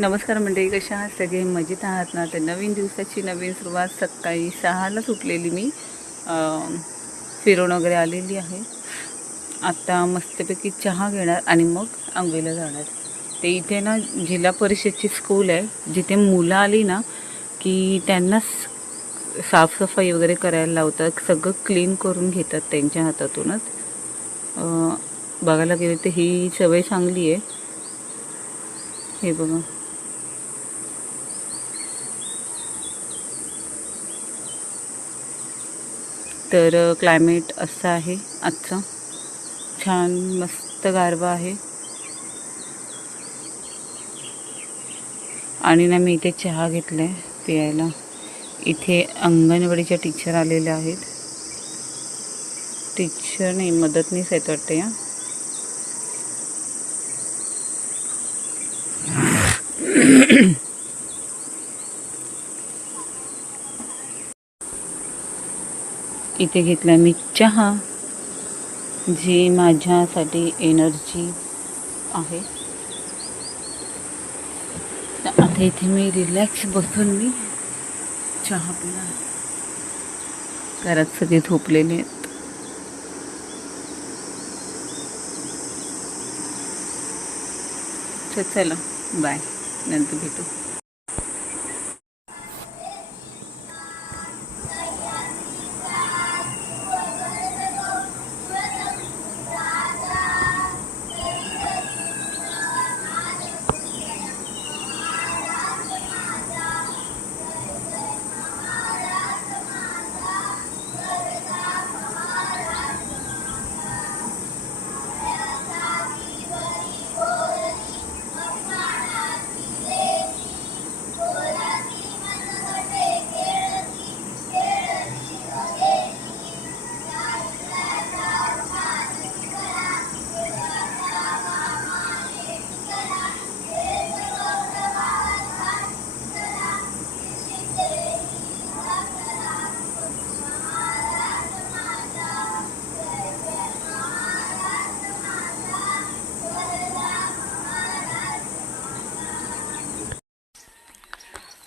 नमस्कार मंडळी कशा आहात? सगळे मजेत आहात ना? तर नवीन दिवसाची नवीन सुरुवात सकाळी सहाला सुटलेली मी. फिरून वगैरे आलेली आहे. आत्ता मस्तपैकी चहा घेणार आणि मग आंघोळीला जाणार. ते इथे ना जिल्हा परिषदची स्कूल आहे. जिथे मुलं आली ना की त्यांना साफसफाई वगैरे करायला लावतात. सगळं क्लीन करून घेतात त्यांच्या हातातूनच. बघायला गेलं तर ही सवय चांगली आहे. हे बघा. तर क्लायमेट असं आहे आजचं. छान मस्त गारवा आहे. आणि ना मी इथे चहा घेतला आहे प्यायला. इथे अंगणवाडीच्या टीचर आलेल्या आहेत. टीचर नाही मदतनीस आहेत वाटते या. इथे घेतला मी चहा जी माझ्यासाठी एनर्जी आहे. आता इथे मी रिलॅक्स बसून मी चहा पिला घरात सगळे झोपलेले आहेत. चला बाय. नंतर भेटू.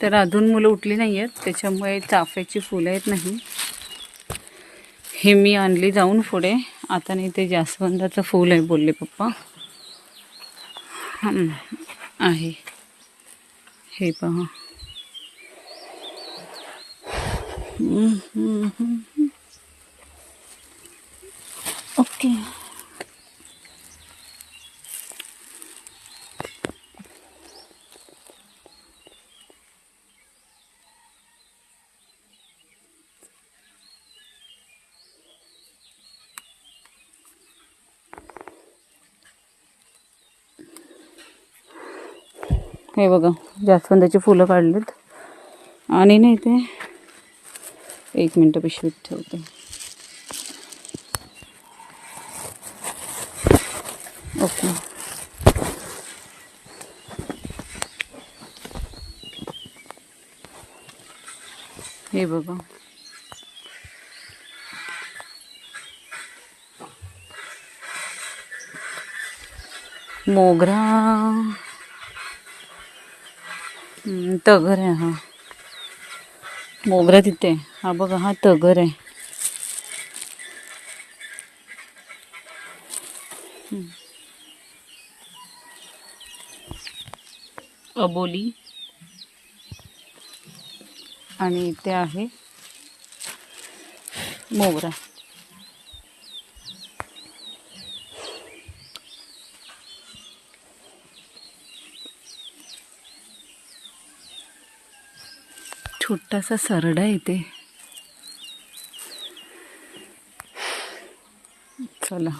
तर अजून मुलं उठली नाही आहेत त्याच्यामुळे चाफ्याची फुलं आहेत नाही. हे मी आणली जाऊन पुढे. आता नाही ते जास्वंदाचं फूल आहे बोलले पप्पा. आहे. हे पहा हं, हं, हं, हं. ओके हे बघा जास्वंदाची फुलं काढलीत. आणि नाही ते एक मिनटं पिशवीत ठेवते. ओके. हे बघा. मोगरा. तगर आहे हा. मोगरा तिथे. हा बघा हा तगर आहे. अबोली. आणि इथे आहे मोगरा. छोटासा सरडा येते. चला.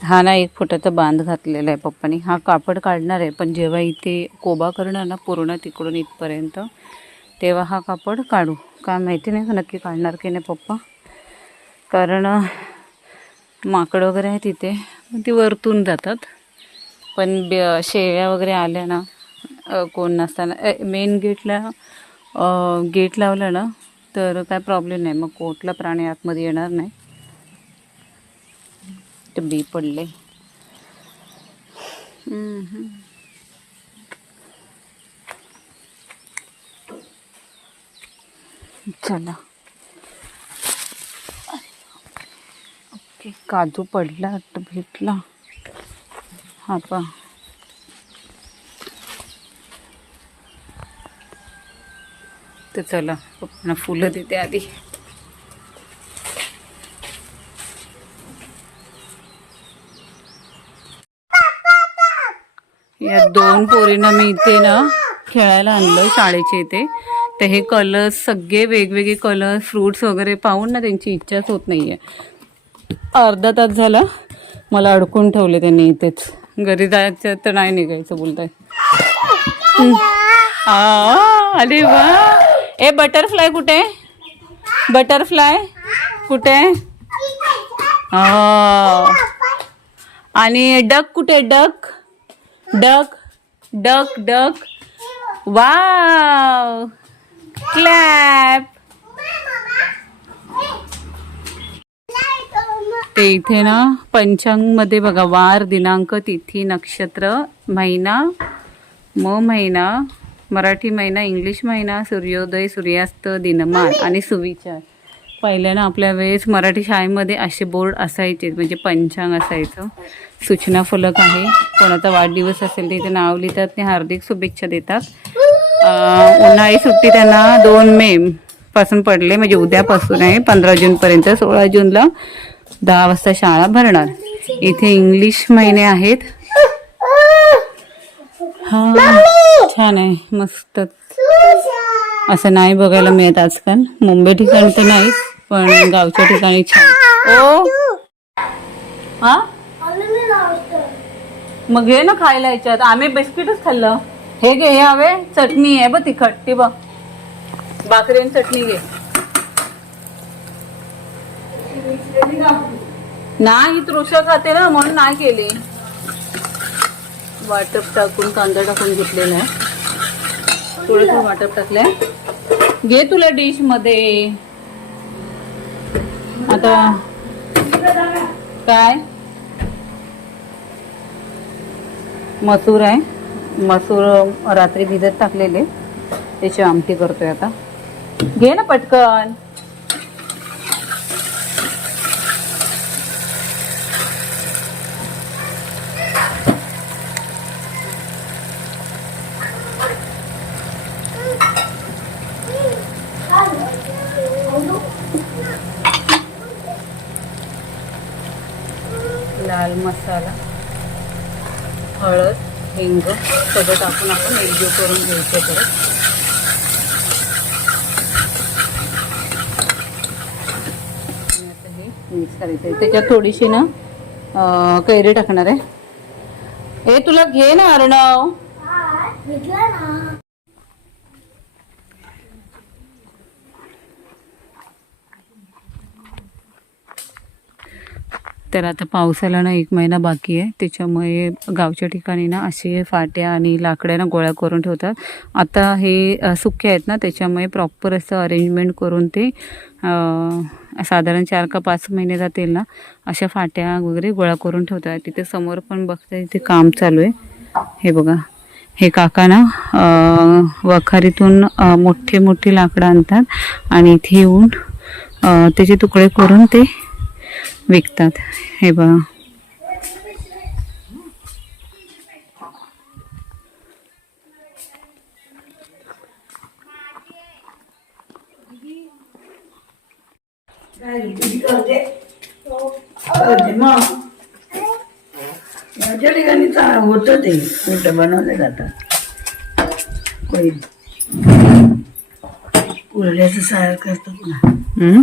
हा ना एक फुटाचा बांध घातलेला आहे पप्पानी. हा कापड काढणार आहे पण जेव्हा इथे कोबा करणार ना पूर्ण तिकडून इथपर्यंत तेव्हा हा कापड काढू. काय माहिती नाही नक्की काढणार की नाही पप्पा? कारण माकड माकडं वगैरे आहे तिथे पण ती वरतून जातात. पण ब शेळ्या वगैरे आल्या ना कोण नसताना. मेन गेटला गेट लावलं ना तर काय प्रॉब्लेम नाही. मग कोटला प्राणी आतमध्ये येणार नाही. ते बी पडले. चला. ओके काजू पडला तर भेटला. हा पा तर चला पप्पांना फुलं देते आधी. या दोन पोरींना मी इथे ना खेळायला आणलं शाळेच्या इथे. तर हे कलर्स सगळे वेगवेगळे कलर्स फ्रुट्स वगैरे पाहून ना त्यांची इच्छाच होत नाही आहे अर्धा तास झाला मला अडकून ठेवले त्यांनी इथेच. घरी जायचं तर नाही निघायचं बोलताय. अरे वा. ए बटरफ्लाय कुठे? बटरफ्लाय कुठे. आणि डक कुठे? Duck duck duck duck wow clap ते इथे ना पंचांगमध्ये बघा वार दिनांक तिथी नक्षत्र महिना म महिना मराठी महिना इंग्लिश महिना सूर्योदय सूर्यास्त दिनमान आणि सुविचार. पहिल्यानं आपल्या वेळेस मराठी शाळेमध्ये असे बोर्ड असायचे म्हणजे पंचांग असायचं. सूचना फलक आहे. कोणाचा वाढदिवस असेल तिथे इथे नाव लिहितात ते हार्दिक शुभेच्छा देतात. उन्हाळी सुट्टी त्यांना दोन मे पासून पडले म्हणजे उद्यापासून आहे पंधरा जूनपर्यंत सोळा जूनला. दहा वाजता शाळा भरणार. इथे इंग्लिश महिने आहेत. हा छान आहे मस्त. असं नाही बघायला मिळत आजकाल. मुंबई ठिकाणी तर नाहीच पण गावच्या ठिकाणी छान. ओ! हा? मग घे ना खायला याच्यात. आम्ही बिस्किटच खाल्लं. हे घे हे हवे. चटणी आहे बघ तिखट. ती बघ. भाकरी आणि चटणी घे. नाही तृषा खाते ना म्हणून नाही केली. वाटप टाकून कांदा टाकून घेतलेला आहे. थोडस वाटप टाकलंय. घे तुला डिशमध्ये. आता काय? मसूर आहे. मसूर रात्री भिजत टाकलेले. त्याची आमटी करतोय आता. घे ना पटकन. सगळं टाकून आपण एकजीव करून घ्यायचं परत. मिक्स करायचं आहे त्याच्यात थोडीशी ना कैरी टाकणार आहे. हे तुला घे ना अर्णव. तर आता पावसाला ना एक महिना बाकी आहे. त्याच्यामुळे गावच्या ठिकाणी ना असे फाट्या आणि लाकड्या ना करून ठेवतात. आता हे अ, आहेत ना त्याच्यामुळे प्रॉपर असं अरेंजमेंट करून ते साधारण चार का पाच महिने जातील ना अशा फाट्या वगैरे गोळा करून ठेवतात. तिथे समोर पण बघताय तिथे काम चालू आहे. हे बघा. हे काका ना वखारीतून मोठे मोठे लाकडं आणतात आणि इथे येऊन त्याचे तुकडे करून ते विकतात. हे बघा. माझ्या ठिकाणी चा- होतं ते उलट बनवले जातात कोळी कुरड्याचं सार करतात ना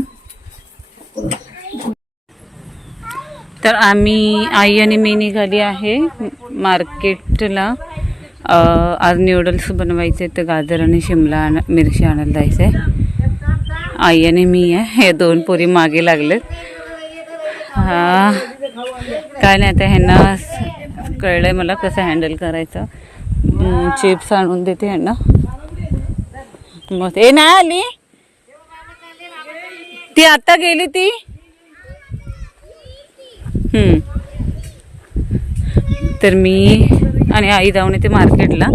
तर आम्ही आई आणि मी निघाली आहे मार्केटला. आज न्यूडल्स बनवायचे तर गाजर आणि शिमला आण मिरची आणायला जायचं आहे आई आणि मी आहे हे दोन पोरी मागे लागलेत. काय नाही आता ह्यांना कळलं कळलंय मला कसं हँडल करायचं. चिप्स आणून देते ह्यांना. मग ए नाही आली? ती आता गेली ती? तर मी आणि आई जाऊन येते मार्केटला.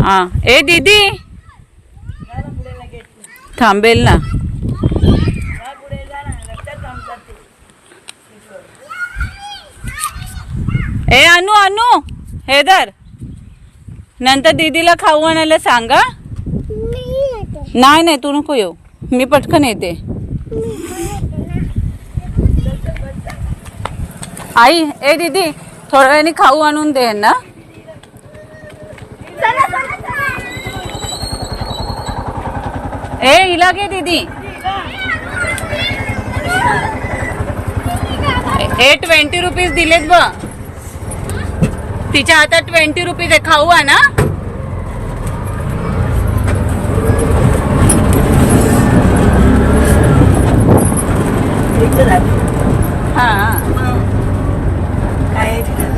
हां. ए दीदी! थांबेल ना. ए अनु अनु! हे धर. नंतर दीदीला खाऊ आणायला सांगा. नाही नाही तू नको येऊ. मी पटकन येते. आई ए दीदी थोड्या वेळाने खाऊ आणून दे ना. ए हिला घे दीदी. ए ट्वेंटी रुपीज दिलेत ब तिच्या हातात ट्वेंटी रुपीज आहे. खाऊ ना इथं राहते. हा काय आहे तिथं?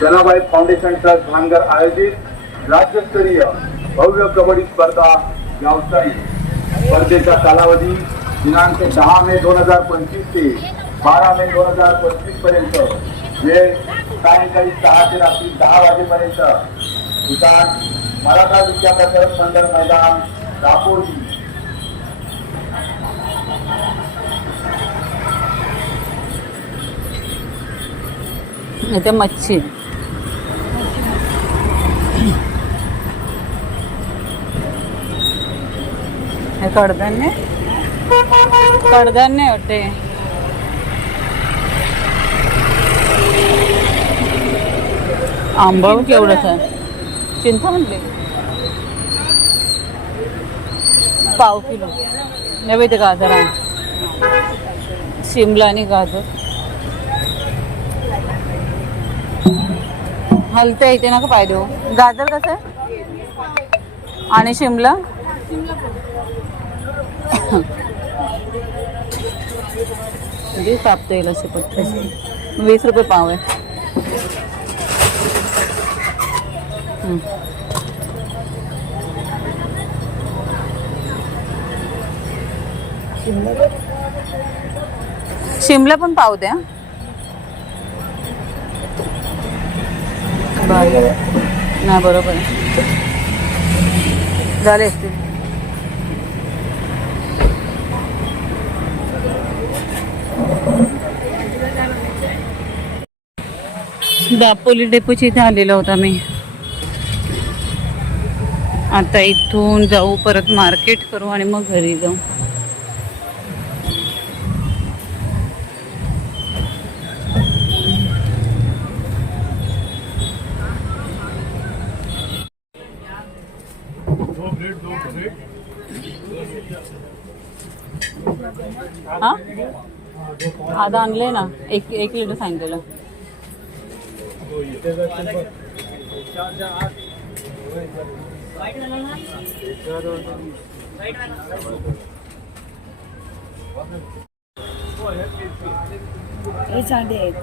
जनाबाई फाउंडेशन ट्रस्ट भानगर आयोजित राज्यस्तरीय भव्य कबड्डी स्पर्धा व्यावसायिक स्पर्धेचा कालावधी दिनांक दहा मे दोन हज़ार पंचवीस ते बारा मे दोन हज़ार पंचवीस पर्यंत जे सायंकाळी सहा ते रात्री दहा वाजेपर्यंत ठिकाण मराठा विद्या प्रसारक मंडळ मैदान दापोली इथे मच्छी. हे कडधान्य? कडधान्य होते आंबा केवढंच आहे चिंता म्हणले. पाव किलो. बाई ते गाजर आहे शिमला आणि गाजर. हलते इथे नका पाय देऊ. गाजर कसं? आहे आणि शिमला? कापता येईल असे पटकन वीस रुपये पाव आहे. शिमला पण पाव द्या. नाही. बरोबर आहे. झाले. असतील दापोली डेपोची इथे आलेलो होता मी आता इथून जाऊ परत मार्केट करू आणि मग घरी जाऊ. हा? आधा आणले ना. एक एक लिटर सांगितलं हे आहेत.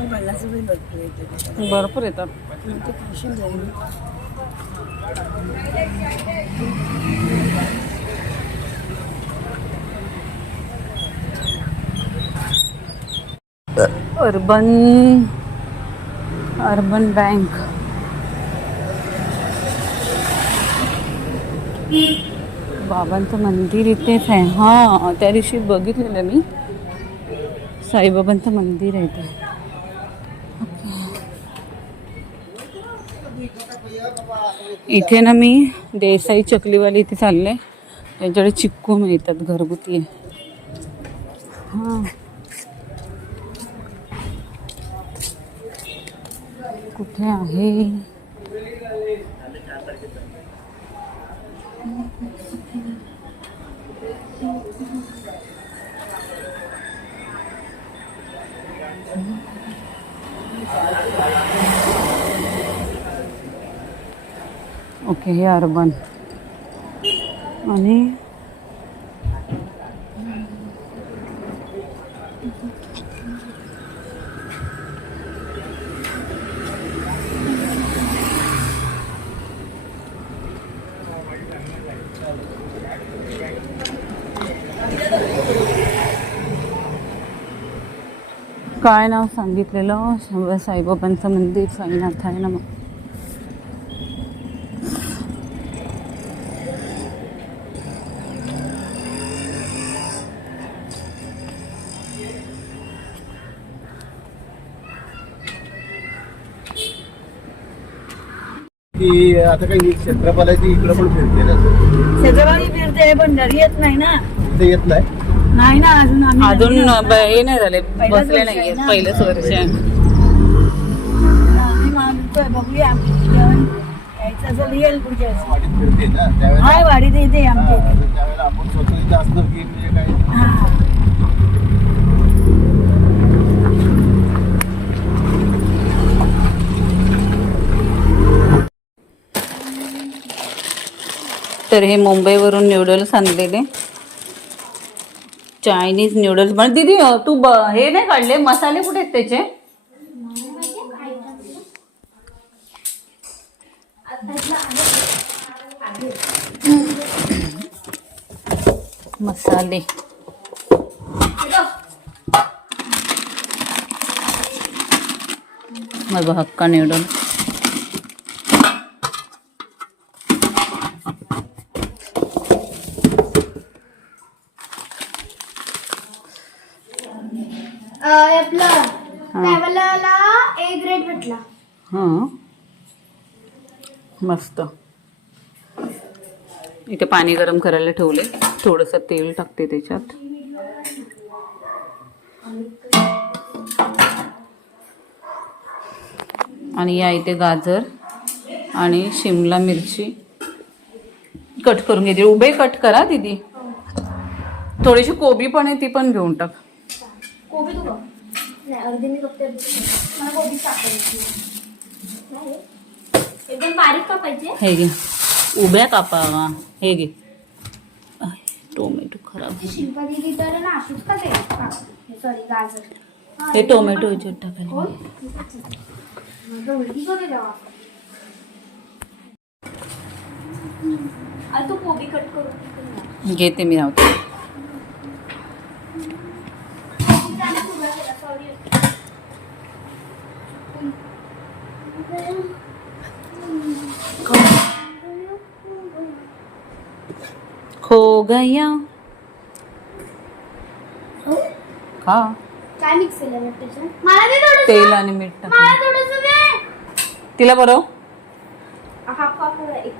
भरपूर येते भरपूर येतात मग अर्बन अर्बन बँक बाबांचं मंदिर इथेच आहे. हां त्या दिवशी बघितलेलं मी. साईबाबांचं मंदिर आहे ते. इथे ना मी देसाई चकलीवाली इथे चालले. त्यांच्याकडे चिक्कू मिळतात घरगुती. आहे हां. कुठे आहे? ओके हे अर्बन. आणि काय नाव सांगितलेलं शंभर साईबाबांचं मंदिर साईनाथ आहे ना मग की आता काही क्षेत्रफळाची इकडं पण फिरते ना. फिरते पण घरी येत नाही ना. इथे येत नाही. नाही ना अजून आम्ही अजून नवीन आहोत. ब- हे नाही झाले पहिलंच बसले वर्ष नाहीये आहे ना. पहिलंच वर्ष आहे आम्ही मागतोय बघूया आम्ही जेवण यायचं असेल येईल पुढच्या वेळेस. वाडीत फिरते ना त्यावेळेला हाय वाडीत येते हा, आमच्या इथे. तर त्यावेळेला आपण स्वतः इथे असलो की म्हणजे काय हा. तर हे मुंबईवरून न्यूडल्स आणलेले चायनीज नूडल्स. पण दिदी तू ब हे नाही काढले? मसाले कुठे आहेत त्याचे? मसाले. मग हक्का नूडल्स अं, आपलं ट्रॅव्हलरला ए ग्रेड भेटला हां. मस्त. इथे पाणी गरम करायला ठेवले थोडंसं तेल टाकते त्याच्यात. आणि या इथे गाजर आणि शिमला मिरची. कट करून घेते उभे कट करा दीदी. थोडीशी कोबी पण आहे ती पण घेऊन टाक. कोबी एकदम बारीक कापायचे हे घे उभ्या कापा हे घे टोमॅटो खराब शिल्पा दिली तर ना अशीच का ते सॉरी गाजर हे टोमॅटो ह्याच्यात टाकायला घेते मी राहते खा काय मिक्स केलं मग त्याच्यात मला दे थोडंसं. तेल आणि मीठ थोडंसं दे. तिला बरं. हाफ हाफ एक.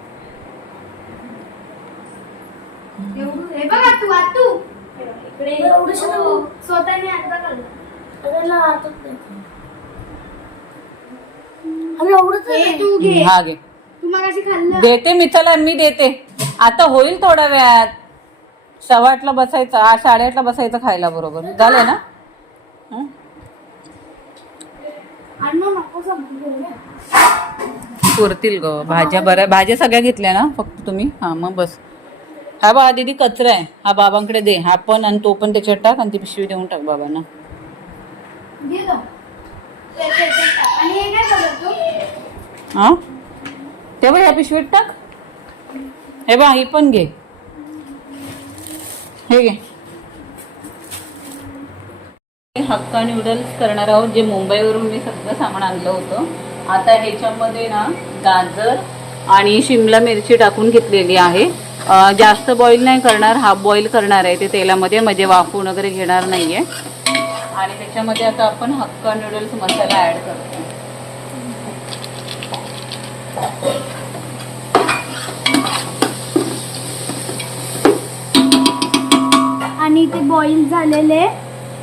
एवढं- हे बघा तू आ तू इकडे हो, स्वतःने आता काढलं हे तू घे. हा घे. तू मग खाल्लं. देते मी चला मी देते. आता होईल थोड्या वेळात. सव्वा आठला बसायचं साडे साडेआठला बसायचं खायला बरोबर. झालं ना? हं? आणि नको पुरतील ग. भाज्या बऱ्या भाज्या सगळ्या घेतल्या ना? फक्त तुम्ही? हा मग बस. हा बा दीदी कचरा आहे. हा बाबांकडे दे. हा पण आणि तो पण त्याच्यात टाक आणि ती पिशवी देऊन टाक बाबांना. घे ते- आणि हे? काय हा तेव्हा ह्या पिशवीत टाक. हे बा ही पण घे. हे घे. हक्का नूडल्स करणार आहोत जे मुंबईवरून मी सगळं सामान आणलं होतं. आता ह्याच्यामध्ये ना गाजर आणि शिमला मिरची टाकून घेतलेली आहे. जास्त बॉईल नाही करणार हाफ बॉईल करणार आहे ते तेलामध्ये म्हणजे वाफून वगैरे घेणार नाही आहे आणि त्याच्यामध्ये आता आपण हक्का नूडल्स मसाला ॲड करतो आणि ते बॉईल झालेले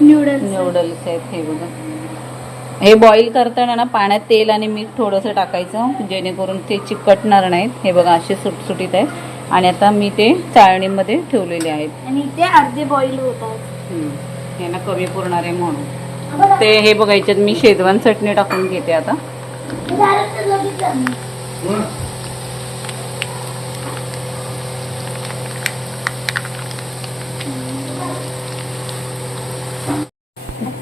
न्यूडल्स नूडल्स आहेत हे बघा. हे बॉईल करताना ना पाण्यात तेल आणि मीठ थोडंसं टाकायचं जेणेकरून ते चिकटणार नाहीत. हे बघा असे सुटसुटीत आहेत. आणि आता मी ते चाळणीमध्ये ठेवलेले आहेत. आणि ते अर्धे बॉईल होत आहेत. हम्म. हे ना कमी पुरणार आहे म्हणून. ते हे बघा याच्यात मी शेजवान चटणी टाकून घेते आता.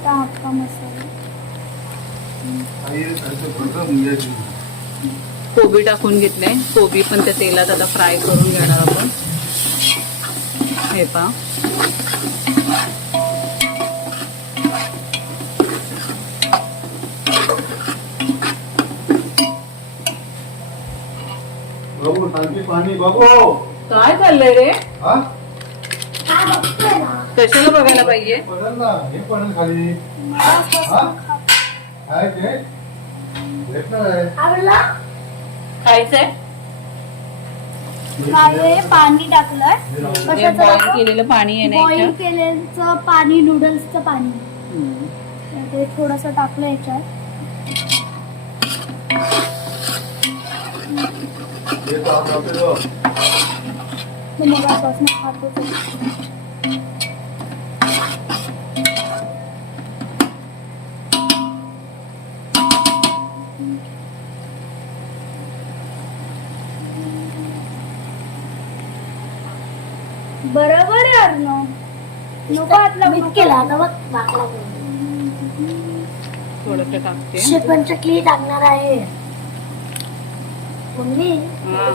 का मसाला. कोबी टाकून घेतले. कोबी पण त्या तेलात आता फ्राय करून घेणार आपण. हे पा. काय चाललंय रे? कशाला बघायला पाहिजे? पडेल ना हे पडेल खाली. हा? काय ते? भेटणार आहे. आवडला? खायचंय? काय पाणी टाकलंय. हे कशाचं बॉईल टाकलं? केलेलं पाणी आहे ना बॉईल याच्यात केलेलं पाणी नूडल्सचं पाणी. हम्म. ते थोडस टाकलं याच्यात. हे तर आपण आपलं तो मगापासून खातो तो. बरोबर आहे अर्णव. नको हातला केला आता बघ टाकला थोडंसं टाकते शेपन चकली टाकणार आहे. मम्मी हा.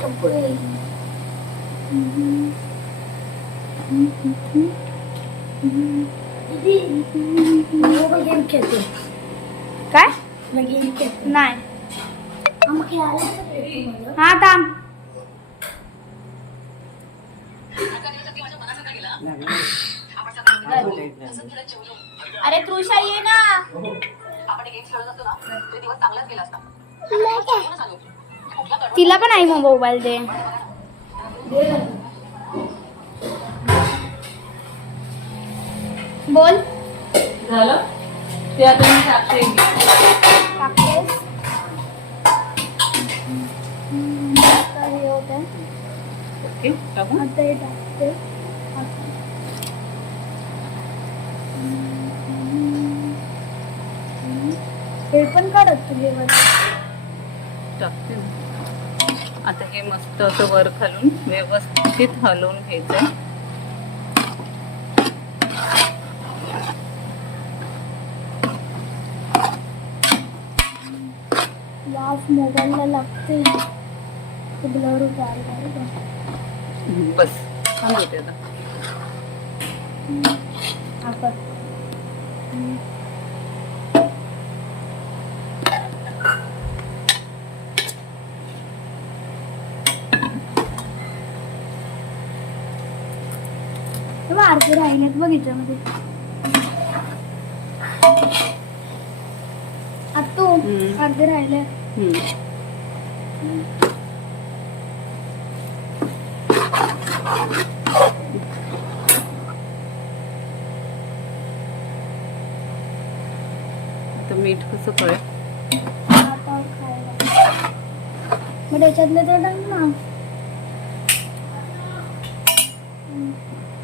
गेम खेळते काय? गेम खेळते नाही. हा थांब. अरे तृषा ये ना. तिला पण आहे मग मोबाईल दे. बोल. झालं? ते आता मी टाकते. टाकतेस. ओके टाकू? आता हे टाकते हे पण काढत तुझे टाकते. आता हे मस्त असं वर खालून व्यवस्थित हलवून घ्यायचंय. वाफ मोबाईलला लागते. ते ब्लर बस छान होते आता. आपण अर्धे राहिलेत बघ याच्यामध्ये आत्तू हम्म. अर्धे राहिले. आता मीठ कसं कळेल? हातावर खायला. मग त्याच्यातले ते टाक ना.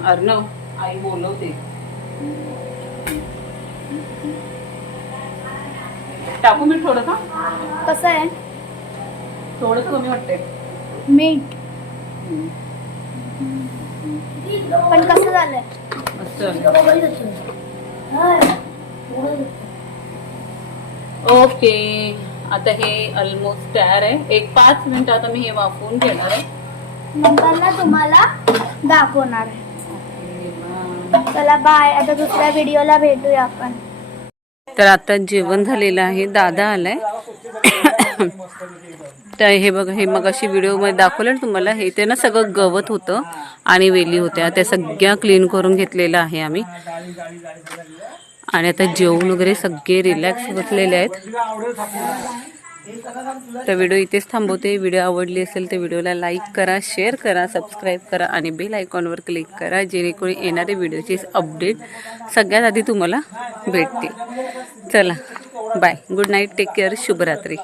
अर्णव आई बोलवते. टाकू मीठ थोडं का कसं आहे? थोडंसं कमी वाटतंय. मीठ. पण कसं झालंय? मस्त ओके. आता हे ऑलमोस्ट तयार आहे. एक पाच मिनिट आता मी हे वाफवून घेणार आहे. नंतर ना तुम्हाला दाखवणार आहे. चला बाय आता दुसऱ्या व्हिडिओला भेटूया आपण. तर आता जेवण झालेलं आहे. दादा आलाय. तर हे बघा हे मग अशी व्हिडिओमध्ये दाखवलं ना तुम्हाला. हे ते ना सगळं गवत होतं आणि वेली होत्या. त्या सगळ्या क्लीन करून घेतलेलं आहे आम्ही. आणि आता जेवण वगैरे सगळे रिलॅक्स बसलेले आहेत. तर व्हिडिओ इथेच थांबवते. व्हिडिओ आवडली असेल तर व्हिडिओला लाईक करा शेअर करा सबस्क्राईब करा आणि बेल आयकॉनवर क्लिक करा जेणेकरून येणारे व्हिडिओचे अपडेट सगळ्यात आधी तुम्हाला भेटतील. चला bye good night take care शुभरात्री.